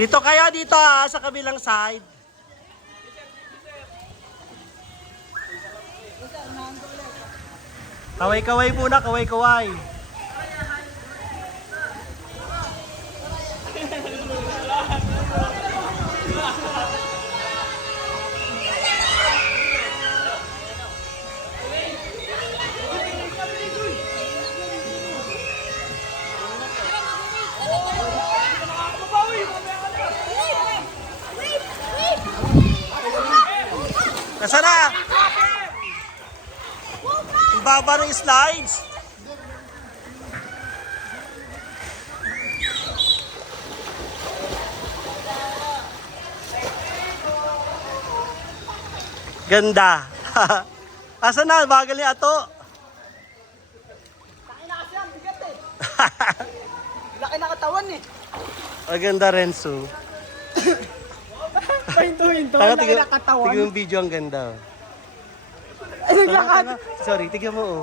Dito kayo, dito sa kabilang side. Kaway-kaway muna, kaway-kaway. Nasaan na? Ang baba ng slides. Ganda. Asa na? Bagal ni Ato. Laki na kasi ang bigat eh. Laki na katawan eh. Maganda, Renzo. Pahinto-hinto, Taka, laki na katawan. tignan yung video, ang ganda. Ay, naglakad. Sorry, tignan mo.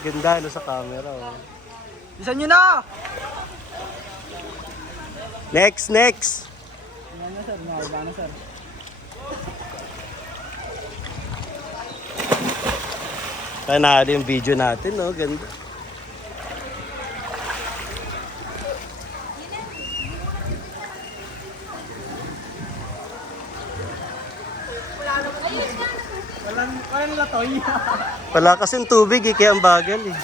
Ganda sa camera. Bisan nyo na! Next. Nga na sir, nga na sir. Panalo yung video natin, no? Ganda. Walang latoy. Wala kasing tubig, kaya ang bagal eh.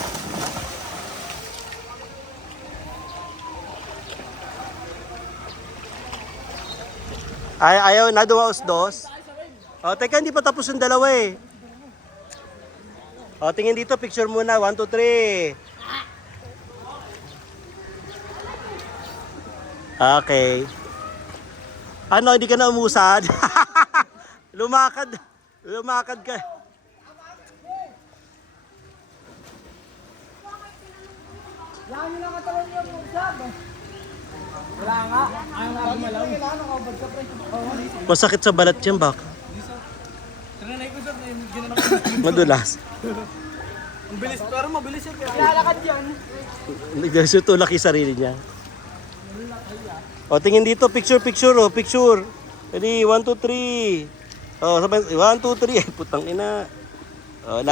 Ayaw na dumaos-dos. O, teka, hindi pa tapos yung dalawa eh. O, tingin dito, picture muna. 1, 2, 3. Okay. Ano, hindi ka na umusad? Lumakad ka. Laki nyo lang katawan nyo yung job. Wala nga. Ayaw nga gumalaw. Kailangan nakabad ka pre. Masakit sa balat yan, bak. Trinanay ko sir, ginanap. Madulas. Ang bilis, pero mabilis yun. Lalakad yan. Nagsusutulak yung sarili niya. O, tingin dito, picture, oh, picture. Ready, 1, 2, 3. O, sabay, 1, 2, 3. Ay, putang ina. O,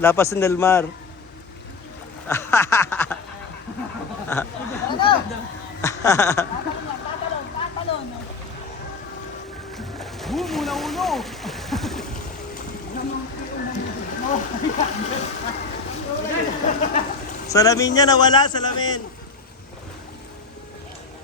lapas ng Delmar. Tatalon. Muna ulo. Salamin niya, nawala, salamin.